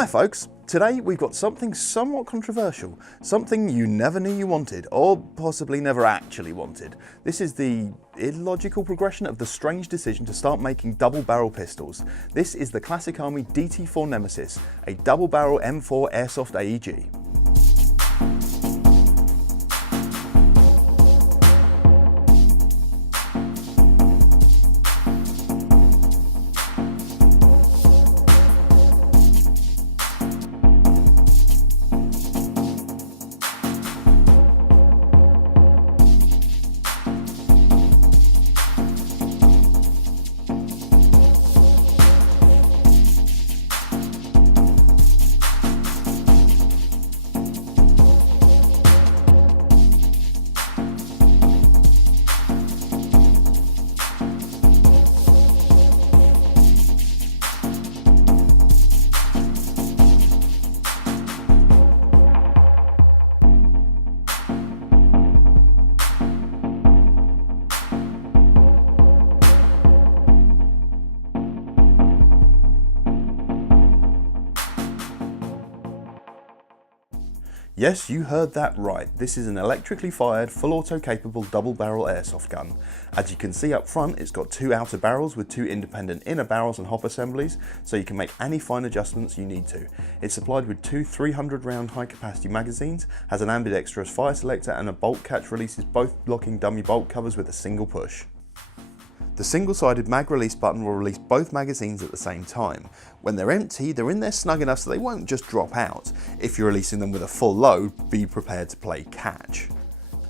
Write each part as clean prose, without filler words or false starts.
Hi folks, today we've got something somewhat controversial, something you never knew you wanted, or possibly never actually wanted. This is the illogical progression of the strange decision to start making double barrel pistols. This is the Classic Army DT4 Nemesis, a double barrel M4 Airsoft AEG. Yes, you heard that right. This is an electrically fired, full auto capable double barrel airsoft gun. As you can see up front, it's got two outer barrels with two independent inner barrels and hop assemblies, so you can make any fine adjustments you need to. It's supplied with two 300 round high capacity magazines, has an ambidextrous fire selector, and a bolt catch releases both locking dummy bolt covers with a single push. The single-sided mag release button will release both magazines at the same time. When they're empty, they're in there snug enough so they won't just drop out. If you're releasing them with a full load, be prepared to play catch.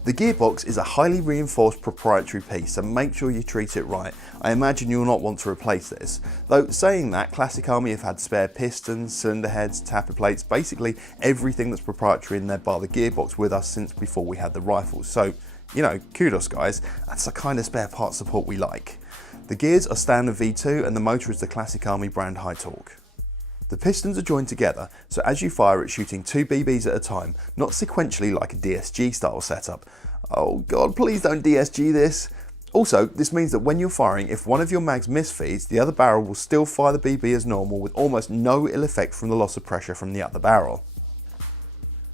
The gearbox is a highly reinforced proprietary piece, so make sure you treat it right. I imagine you'll not want to replace this. Though saying that, Classic Army have had spare pistons, cylinder heads, tapper plates, basically everything that's proprietary in there bar the gearbox with us since before we had the rifles. So, you know, kudos guys, that's the kind of spare part support we like. The gears are standard V2 and the motor is the Classic Army brand high torque. The pistons are joined together, so as you fire it's shooting two BBs at a time, not sequentially like a DSG style setup. Oh god, please don't DSG this. Also, this means that when you're firing, if one of your mags misfeeds, the other barrel will still fire the BB as normal with almost no ill effect from the loss of pressure from the other barrel.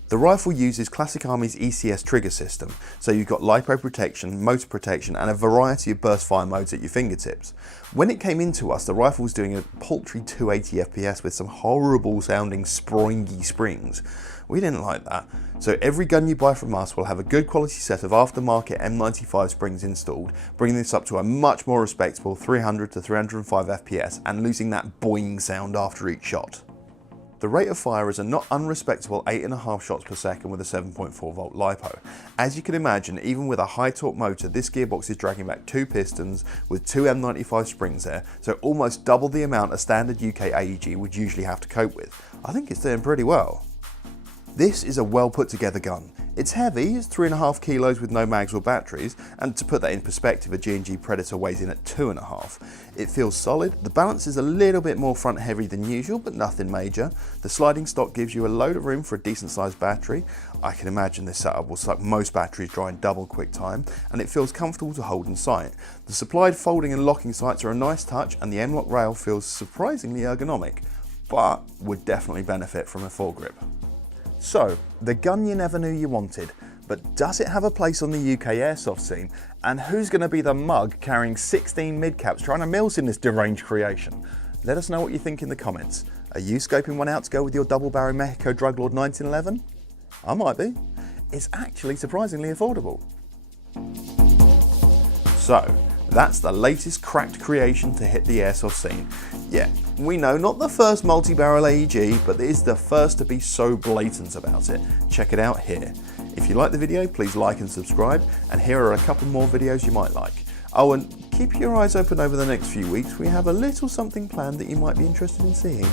The rifle uses Classic Army's ECS trigger system, so you've got LiPo protection, motor protection and a variety of burst fire modes at your fingertips. When it came into us, the rifle was doing a paltry 280 FPS with some horrible sounding springy springs. We didn't like that, so every gun you buy from us will have a good quality set of aftermarket M95 springs installed, bringing this up to a much more respectable 300 to 305 FPS and losing that boing sound after each shot. The rate of fire is a not unrespectable 8.5 shots per second with a 7.4 volt LiPo. As you can imagine, even with a high torque motor, this gearbox is dragging back two pistons with two M95 springs there, so almost double the amount a standard UK AEG would usually have to cope with. I think it's doing pretty well. This is a well put together gun. It's heavy, it's 3.5 kilos with no mags or batteries, and to put that in perspective, a G&G Predator weighs in at 2.5. It feels solid, the balance is a little bit more front heavy than usual, but nothing major. The sliding stock gives you a load of room for a decent sized battery. I can imagine this setup will suck most batteries dry in double quick time, and it feels comfortable to hold in sight. The supplied folding and locking sights are a nice touch, and the M-LOK rail feels surprisingly ergonomic, but would definitely benefit from a foregrip. So, the gun you never knew you wanted, but does it have a place on the UK airsoft scene? And who's going to be the mug carrying 16 mid-caps trying to MilSim this deranged creation? Let us know what you think in the comments. Are you scoping one out to go with your double barrel Mexico Drug Lord 1911? I might be. It's actually surprisingly affordable. So, that's the latest cracked creation to hit the airsoft scene. Yeah, we know, not the first multi-barrel AEG, but it is the first to be so blatant about it. Check it out here. If you like the video, please like and subscribe, and here are a couple more videos you might like. Oh, and keep your eyes open over the next few weeks. We have a little something planned that you might be interested in seeing.